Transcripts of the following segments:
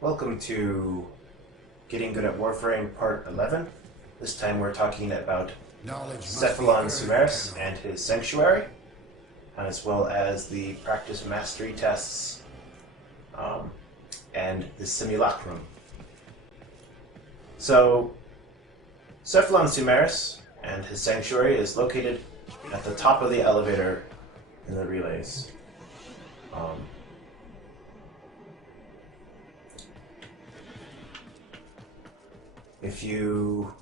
Welcome to Getting Good at Warframe Part 11. This time we're talking about Cephalon Simaris and his Sanctuary, as well as the practice mastery tests and the Simulacrum. So, Cephalon Simaris and his Sanctuary is located at the top of the elevator in the relays. If you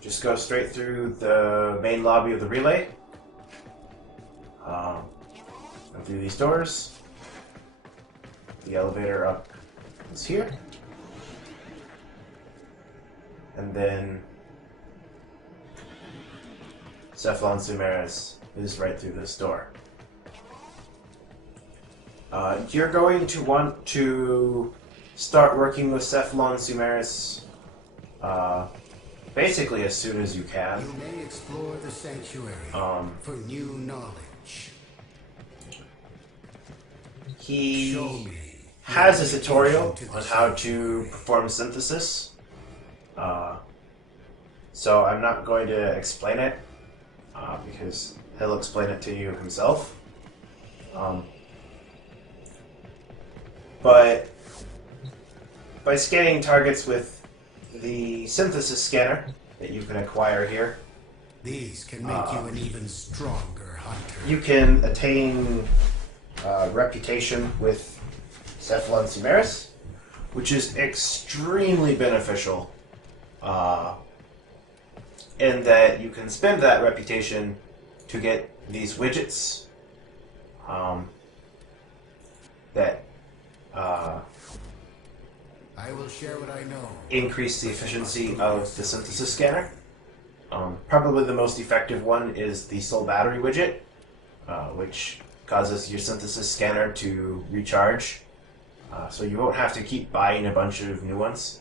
just go straight through the main lobby of the relay, and through these doors, the elevator up is here, and then Cephalon Simaris is right through this door. You're going to want to start working with Cephalon Simaris basically as soon as you can. You may explore the sanctuary for new knowledge. He has a tutorial on how to perform synthesis, so I'm not going to explain it because he'll explain it to you himself. But by scanning targets with the synthesis scanner that you can acquire here, these can make you an even stronger hunter. you can attain reputation with Cephalon Simaris, which is extremely beneficial in that you can spend that reputation to get these widgets that I will share what I know. increase the efficiency of the synthesis scanner. Probably the most effective one is the soul battery widget, which causes your synthesis scanner to recharge, so you won't have to keep buying a bunch of new ones.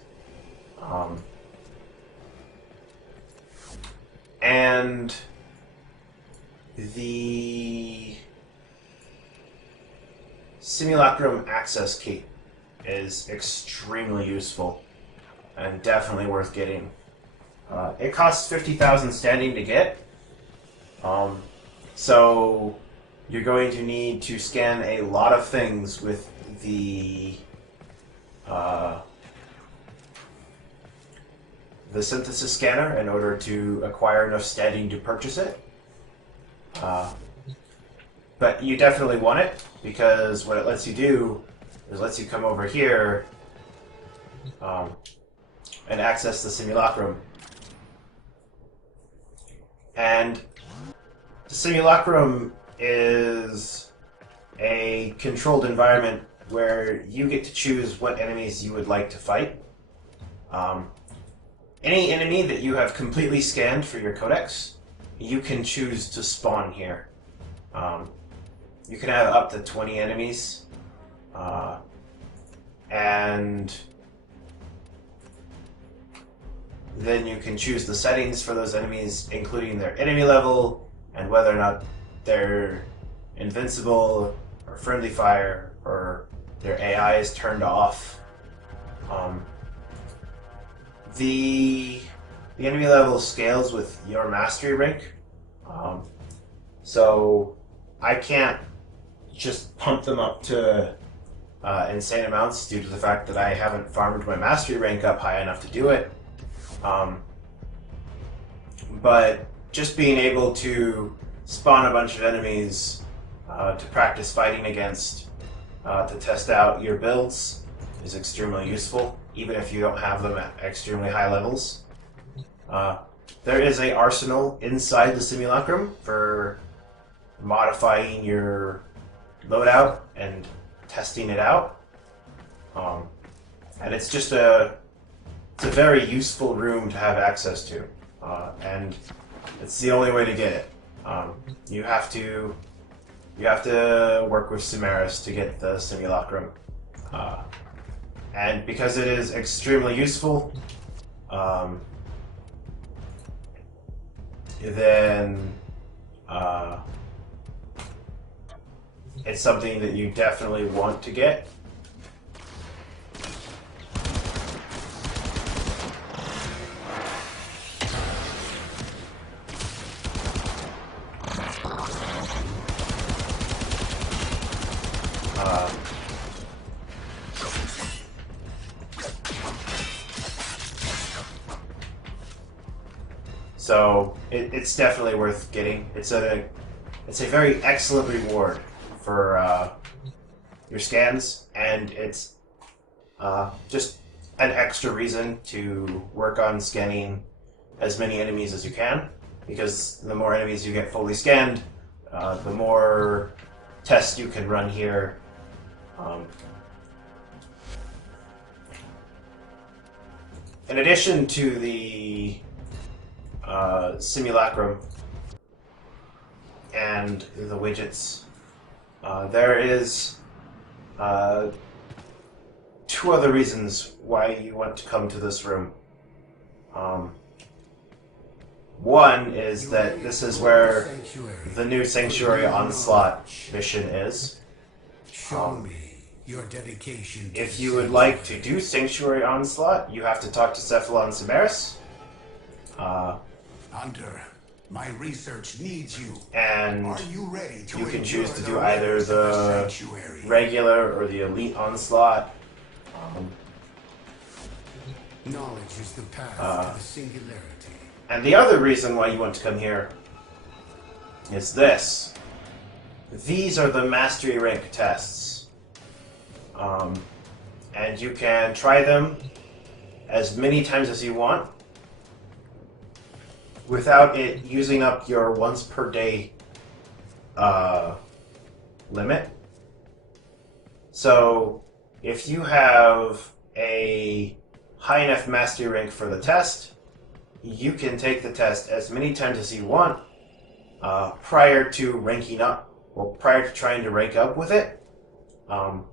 And the Simulacrum access key is extremely useful and definitely worth getting. It costs 50,000 standing to get, so you're going to need to scan a lot of things with the synthesis scanner in order to acquire enough standing to purchase it. But you definitely want it, because what it lets you do is lets you come over here and access the Simulacrum. And the Simulacrum is a controlled environment where you get to choose what enemies you would like to fight. Any enemy that you have completely scanned for your codex, you can choose to spawn here. You can have up to 20 enemies, and then you can choose the settings for those enemies, including their enemy level and whether or not they're invincible or friendly fire or their AI is turned off. The enemy level scales with your mastery rank, so I can't just pump them up to insane amounts due to the fact that I haven't farmed my mastery rank up high enough to do it. But just being able to spawn a bunch of enemies to practice fighting against, to test out your builds, is extremely useful, even if you don't have them at extremely high levels. There is an arsenal inside the Simulacrum for modifying your loadout and testing it out. And it's just a very useful room to have access to, and it's the only way to get it. You have to work with Simaris to get the Simulacrum, and because it is extremely useful, then it's something that you definitely want to get. So it's definitely worth getting. It's a very excellent reward for your scans, and it's just an extra reason to work on scanning as many enemies as you can, because the more enemies you get fully scanned, the more tests you can run here. In addition to the simulacrum and the widgets, there is two other reasons why you want to come to this room. One is that this is where the new Sanctuary Onslaught mission is. Show me your dedication. If you would like to do Sanctuary Onslaught, you have to talk to Cephalon Simaris. Hunter, my research needs you. And are you ready to you can endure choose to the do either rigors of the the sanctuary? regular or the elite onslaught. Knowledge is the path to the singularity. And the other reason why you want to come here is this. These are the mastery rank tests. And you can try them as many times as you want without it using up your once per day limit. So if you have a high enough mastery rank for the test, you can take the test as many times as you want prior to ranking up, or prior to trying to rank up with it, and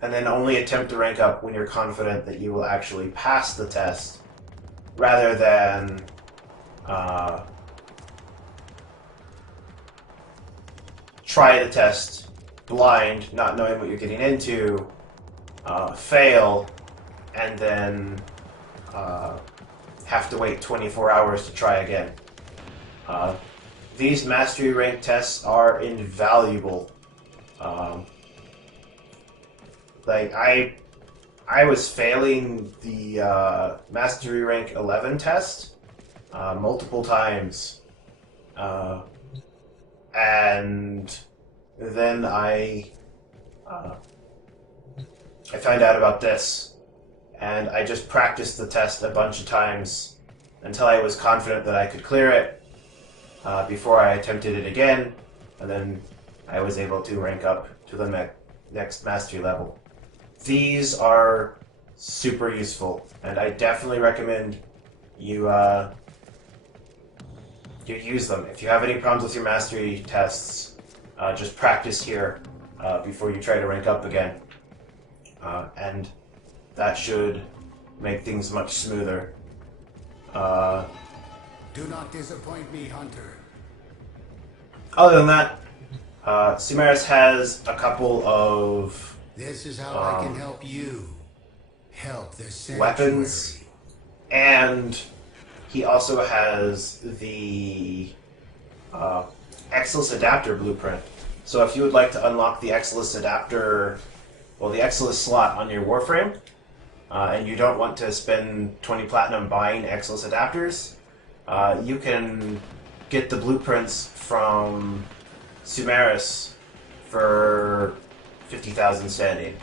then only attempt to rank up when you're confident that you will actually pass the test, rather than try the test blind, not knowing what you're getting into, fail, and then have to wait 24 hours to try again. These mastery rank tests are invaluable. Like I was failing the mastery rank 11 test multiple times, and then I found out about this, and I just practiced the test a bunch of times until I was confident that I could clear it before I attempted it again, and then I was able to rank up to the next mastery level. These are super useful, and I definitely recommend you you use them. If you have any problems with your mastery tests, just practice here before you try to rank up again. And that should make things much smoother. Do not disappoint me, Hunter. Other than that, Simaris has a couple of This is how I can help you. Help the sanctuary. weapons, and he also has the Exilus Adapter blueprint. So if you would like to unlock the Exilus Adapter, well, the Exilus slot on your Warframe, and you don't want to spend 20 platinum buying Exilus adapters, you can get the blueprints from Simaris for 50,000 standing.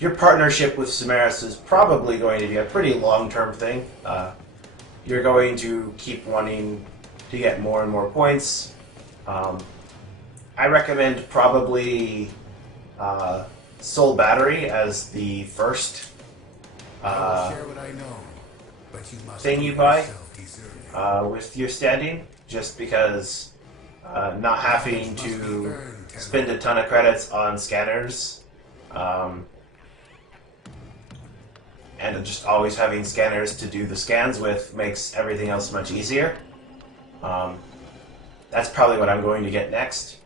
Your partnership with Simaris is probably going to be a pretty long-term thing. You're going to keep wanting to get more and more points. I recommend probably Soul Battery as the first I will share what I know, but you must thing you prove buy yourself deserving. with your standing, just because not having to spend a ton of credits on scanners, and just always having scanners to do the scans with makes everything else much easier. That's probably what I'm going to get next.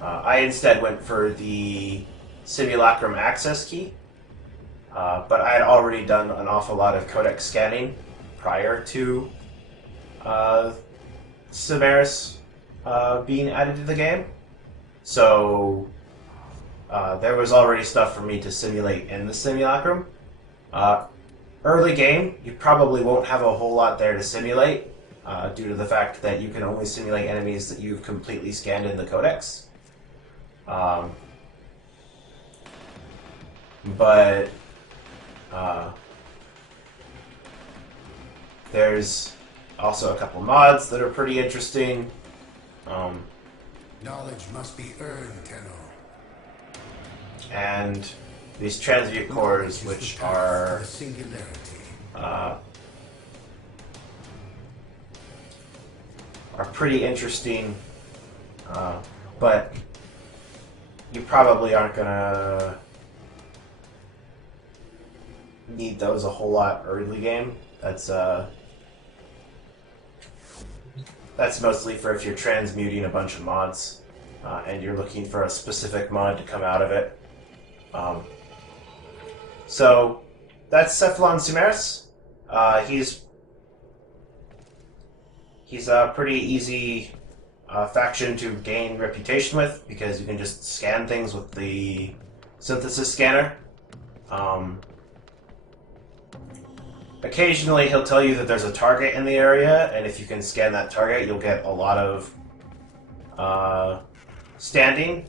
I instead went for the Simulacrum access key, but I had already done an awful lot of codec scanning prior to Simaris being added to the game. So there was already stuff for me to simulate in the simulacrum. Early game, you probably won't have a whole lot there to simulate due to the fact that you can only simulate enemies that you've completely scanned in the codex. But there's also a couple mods that are pretty interesting. Knowledge must be earned, Tenno. And these transmute cores, which are pretty interesting, but you probably aren't gonna need those a whole lot early game. That's mostly for if you're transmuting a bunch of mods and you're looking for a specific mod to come out of it. So that's Cephalon Simaris. He's a pretty easy faction to gain reputation with because you can just scan things with the synthesis scanner. Occasionally he'll tell you that there's a target in the area, and if you can scan that target, you'll get a lot of standing,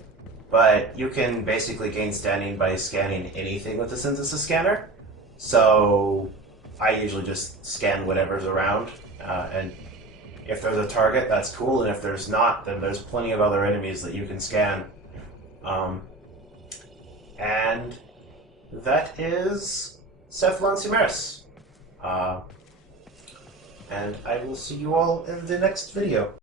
but you can basically gain standing by scanning anything with the synthesis scanner. So I usually just scan whatever's around, and if there's a target, that's cool, and if there's not, then there's plenty of other enemies that you can scan. And that is Cephalon Simaris. And I will see you all in the next video.